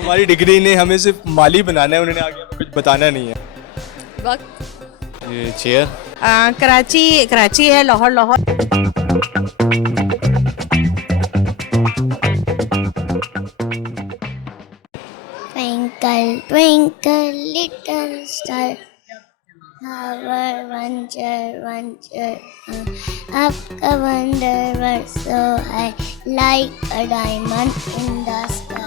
हमारी डिग्री ने हमें सिर्फ माली बनाना है, उन्होंने आगे हमें कुछ बताना नहीं है। वक्त ये चेयर। कराची कराची है, Lahore Lahore. Twinkle, twinkle, little star, how I wonder, wonder, आपका wonder was so high, like a diamond in the sky.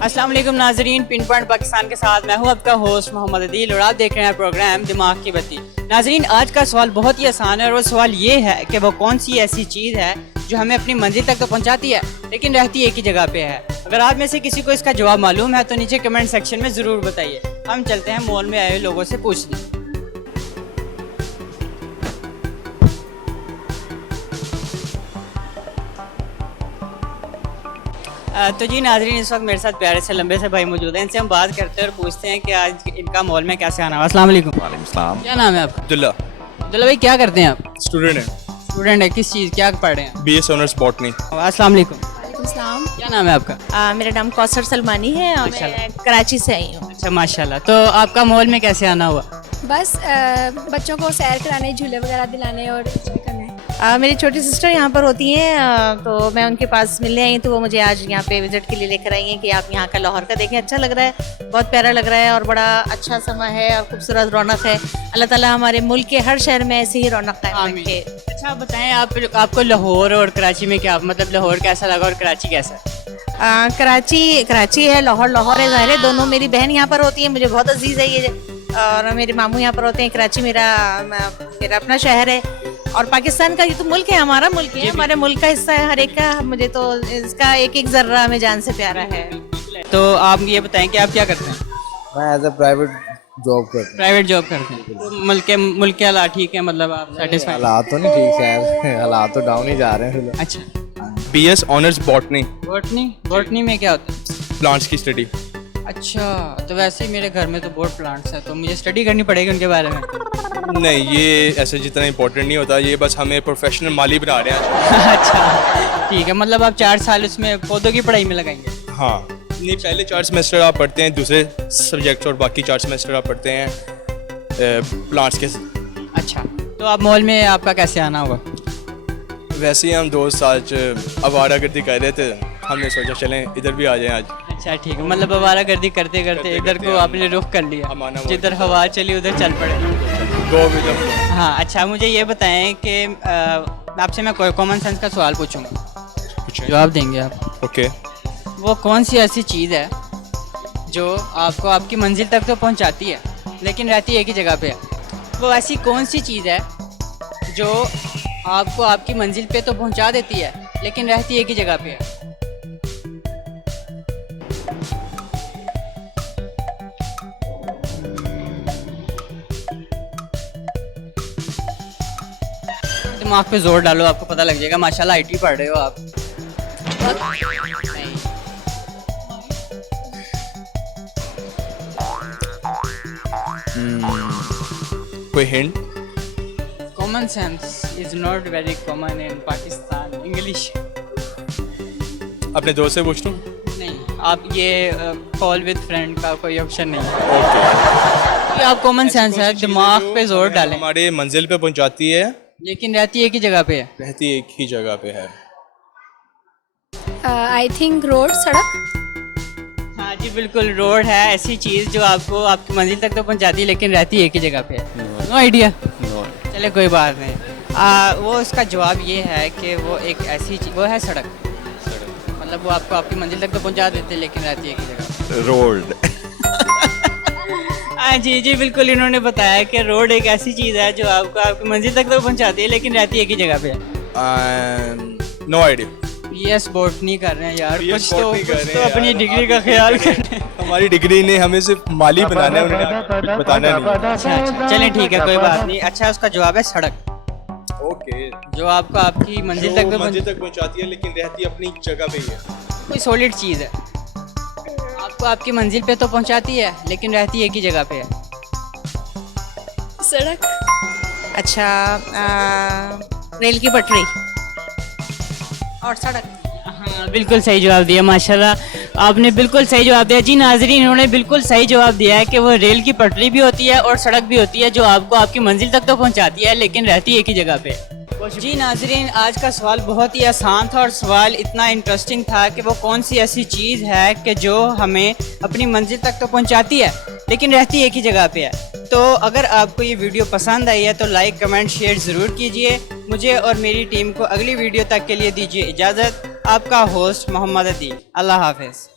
अस्सलाम वालेकुम नाजरीन, पिन पॉइंट पाकिस्तान के साथ मैं हूं आपका होस्ट मोहम्मद अदील और आप देख रहे हैं प्रोग्राम दिमाग की बत्ती। नाजरीन, आज का सवाल बहुत ही आसान है और वो सवाल ये है कि वो कौन सी ऐसी चीज़ है जो हमें अपनी मंजिल तक तो पहुंचाती है लेकिन रहती एक ही जगह पे है। अगर आप में से किसी को इसका जवाब मालूम है तो नीचे कमेंट सेक्शन में ज़रूर बताइए। हम चलते हैं मॉल में आए हुए लोगों से पूछने। तो जी नाजरीन, इस वक्त मेरे साथ प्यारे से लंबे से भाई मौजूद हैं, इनसे हम बात करते हैं और पूछते हैं कि आज इनका मॉल में कैसे आना हुआ। अस्सलाम वालेकुम। वालेकुम सलाम। क्या नाम है आपका? अब्दुल्ला। अब्दुल्ला भाई, क्या करते हैं आप? स्टूडेंट है, स्टूडेंट है, किस चीज़ क्या पढ़ रहे हैं? BS honours botany. अस्सलाम वालेकुम। सलाम। क्या नाम है आपका? मेरा नाम कौसर सलमानी है और मैं कराची से आई हूँ। अच्छा, माशाल्लाह। तो आपका मॉल में कैसे आना हुआ? बस बच्चों को सैर कराने, झूले वगैरह दिलाने और enjoy करना है। मेरी छोटी सिस्टर यहाँ पर होती हैं, तो मैं उनके पास मिलने आई, तो वो मुझे आज यहाँ पे विजिट के लिए लेकर आई हैं कि आप यहाँ का लाहौर का देखें। अच्छा लग रहा है, बहुत प्यारा लग रहा है और बड़ा अच्छा समा है और खूबसूरत रौनक है। अल्लाह ताला हमारे मुल्क के हर शहर में ऐसी ही रौनक कायम आमीन। रखे। अच्छा, आप बताएं, आपको लाहौर और कराची में क्या मतलब लाहौर कैसा लगा और कराची कैसा है? कराची कराची है, लाहौर लाहौर है। ज़ाहिर है दोनों, मेरी बहन यहाँ पर होती है, मुझे बहुत अजीज़ है ये, और मेरे मामू यहाँ पर होते हैं। कराची मेरा अपना शहर है और पाकिस्तान का ये तो मुल्क है, हमारा मुल्क है, हमारे मुल्क का हिस्सा है हर एक का। मुझे तो इसका एक एक जर्रा हमें जान से प्यारा है। तो आप ये बताएं कि आप क्या करते हैं? मैं एज ए प्राइवेट जॉब करता हूँ। प्राइवेट जॉब करते हैं। तो मुल्क के हालात ठीक है, मतलब आप सेटिस्फाइड? हालात तो नहीं ठीक है, हालात तो डाउन ही जा रहे हैं। अच्छा, BS ऑनर्स बॉटनी। बॉटनी में क्या होता है? प्लांट्स की स्टडी। अच्छा, तो वैसे ही मेरे घर में तो बहुत प्लांट्स हैं, तो मुझे स्टडी करनी पड़ेगी उनके बारे में। नहीं, ये ऐसे जितना इम्पोर्टेंट नहीं होता, ये बस हमें प्रोफेशनल माली बना रहे हैं। अच्छा ठीक है, मतलब आप 4 साल उसमें पौधों की पढ़ाई में लगाएंगे? हाँ, नहीं, पहले 4 सेमेस्टर आप पढ़ते हैं दूसरे सब्जेक्ट्स और बाकी 4 सेमेस्टर आप पढ़ते हैं प्लांट्स के। अच्छा, तो आप मॉल में आपका कैसे आना होगा? वैसे ही हम दोस्त आज आवारागर्दी कर रहे थे, हमने सोचा चलें इधर भी आ जाएं आज। अच्छा ठीक है, मतलब आवारागर्दी करते करते इधर को आपने रुख कर लिया, हम आना जिधर हवा चली उधर चल पड़े। Go with the flow. हाँ, अच्छा, मुझे ये बताएं कि आपसे मैं कोई कॉमन सेंस का सवाल पूछूंगा, जवाब देंगे आप? ओके। वो कौन सी ऐसी चीज़ है जो आपको आपकी मंजिल तक तो पहुंचाती है लेकिन रहती एक ही जगह पे है? वो ऐसी कौन सी चीज़ है जो आपको आपकी मंजिल पे तो पहुंचा देती है लेकिन रहती एक ही जगह पे है? दिमाग पे जोर डालो, आपको पता लग जाएगा। माशाल्लाह IT पढ़ रहे हो आप। नहीं। कोई hint? Common sense is not very common in Pakistan. English. अपने दोस्त से पूछ लूँ? नहीं, आप ये कॉल विद फ्रेंड का कोई ऑप्शन नहीं है। ओके। ये आप कॉमन सेंस है, दिमाग पे जोर डालें। हमारे मंजिल पे पहुंचाती है लेकिन रहती एक ही जगह पे है। रहती एक ही जगह पे है। आई थिंक रोड, सड़क। हाँ जी, बिल्कुल, रोड है ऐसी चीज़ जो आपको आपकी मंजिल तक तो पहुंचाती है लेकिन रहती एक ही जगह पे है। No idea? चले, कोई बात नहीं। वो उसका जवाब ये है कि वो एक ऐसी चीज़, वो है सड़क। मतलब वो आपको आपकी मंजिल तक तो पहुंचा देते हैं लेकिन रहती एक ही जगह। रोड। हाँ जी जी, बिल्कुल, इन्होंने बताया कि रोड एक ऐसी चीज़ है जो आपको आपकी मंजिल तक तो पहुंचाती है लेकिन रहती एक ही जगह पे है। No idea. BS बॉटनी कर रहे हैं यार, BS कुछ बॉटनी कर कुछ रहे तो हैं अपनी यार। डिग्री का ख्याल करें। हमारी डिग्री ने हमें सिर्फ माली बनाना है, उन्होंने आगे कुछ बताना नहीं है। अच्छा, चलें ठीक है, कोई बात नहीं। अच्छा, उसका जवाब है सड़क, ओके। जो आपको आपकी मंजिल तक तो मंजिल तक पहुंचाती है लेकिन रहती अपनी जगह पे ही है। कोई सॉलिड चीज़ है, आपको आपकी मंजिल पे तो पहुंचाती है लेकिन रहती एक ही जगह पे है। सड़क। अच्छा, रेल की पटरी और सड़क। हाँ, बिल्कुल सही जवाब दिया, माशाल्लाह। आपने बिल्कुल सही जवाब दिया जी। नाजरीन, इन्होंने बिल्कुल सही जवाब दिया है कि वो रेल की पटरी भी होती है और सड़क भी होती है जो आपको आपकी मंजिल तक तो पहुंचाती है, लेकिन रहती एक ही जगह पे। जी नाजरीन, आज का सवाल बहुत ही आसान था और सवाल इतना इंटरेस्टिंग था कि वो कौन सी ऐसी चीज़ है कि जो हमें अपनी मंजिल तक तो पहुंचाती है लेकिन रहती एक ही जगह पे है। तो अगर आपको ये वीडियो पसंद आई है तो लाइक, कमेंट, शेयर ज़रूर कीजिए। मुझे और मेरी टीम को अगली वीडियो तक के लिए दीजिए इजाज़त। आपका होस्ट मोहम्मद अदील। अल्लाह हाफिज़।